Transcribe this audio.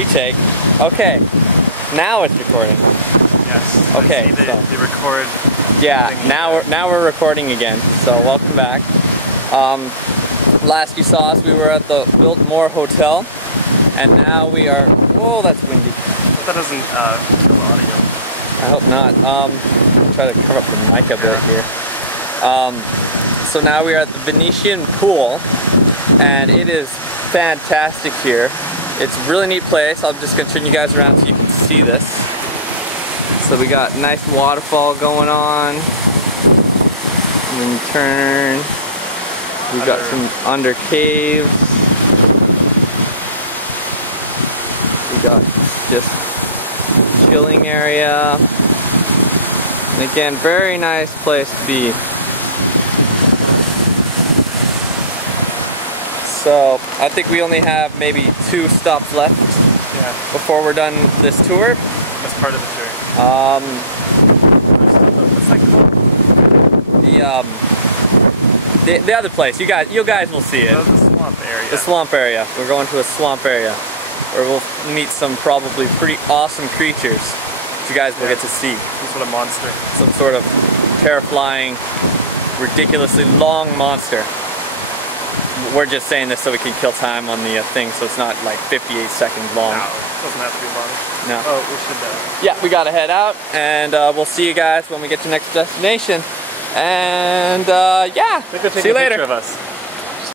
Retake. Okay. Now it's recording. Yes. Okay. The record. Yeah. Now we're recording again. So welcome back. Last you saw us, we were at the Biltmore Hotel, and now we are. Whoa, that's windy. But that doesn't kill audio. I hope not. Try to cover up the mic a bit here. So now we are at the Venetian Pool, and it is fantastic here. It's a really neat place. I'm just gonna turn you guys around so you can see this. So we got nice waterfall going on. And then you turn. We've got some under caves. We got just chilling area. And again, very nice place to be. So I think we only have maybe 2 stops left before we're done this tour. That's part of the tour. What's that called? The other place. You guys will see it. Oh, the swamp area. The swamp area. We're going to a swamp area where we'll meet some probably pretty awesome creatures that you guys will get to see. Some sort of monster. Some sort of terrifying, ridiculously long monster. We're just saying this so we can kill time on the thing, so it's not like 58 seconds long. No, it doesn't have to be long. No. Oh, we should. Yeah, we gotta head out, and we'll see you guys when we get to the next destination. And yeah, see you later. Picture of us.